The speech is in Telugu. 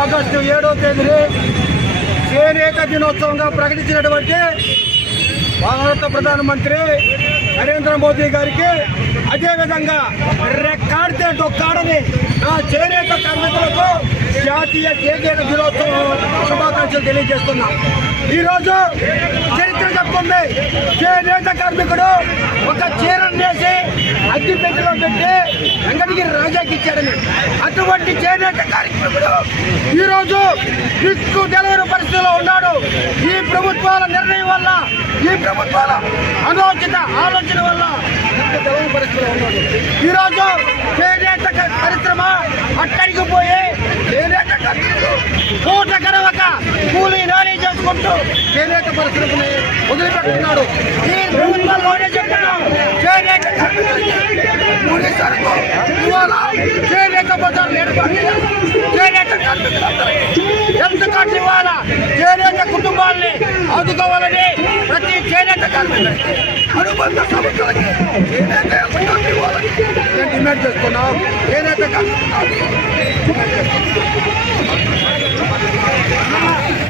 ఆగస్టు 7వ తేదీని చేనేత దినోత్సవంగా ప్రకటించినటువంటి భారత ప్రధానమంత్రి నరేంద్ర మోదీ గారికి, అదేవిధంగా రెక్కాడితే డొక్కాడని నా చేనేత కార్మికులకు జాతీయ చేనేత దినోత్సవం శుభాకాంక్షలు తెలియజేస్తున్నా. ఈరోజు చరిత్ర చెప్తుంది, చేనేత కార్మికుడు ఒక చీరను వేసి అగ్గిపెట్టెలో పెట్టి వెంకటగిరి రాజాకి ఇచ్చాడని. అటువంటి చేనేత కార్మికుడు ఈరోజు దిక్కు తెలవని పరిస్థితిలో ఉన్నాడు. ఈ ప్రభుత్వాల నిర్ణయం వల్ల, ఈ ప్రభుత్వాల అనుచిత ఆలోచన వల్ల దిక్కు తెలవని పరిస్థితిలో ఉన్నాడు. ఈరోజు చేనేత పరిశ్రమ అట్టడికి పోయి చేనేత కార్మికుడు పూట గడవక కూలీ నాని చేసుకుంటూ చేనేత పరిశ్రమని వదిలిపెట్టున్నాడు. ఈ ప్రభుత్వాల్లోనే చెప్తున్నాం, చేనేత కార్మికులకి ముడి సరుకు ఇవాళ చేనేత బజార్లు ఏర్పాటు చేయాలి. చేనేత కార్మికులందరికీ ఎందుకంటే ఇవాళ చేనేత కుటుంబాలని ఆదుకోవాలని ప్రతి చేనేత కార్మికులకి అనుబంధ సంస్థలకి చేనేత ఇవ్వాలని డిమాండ్ చేస్తున్నాం. చేనేత కార్మికులు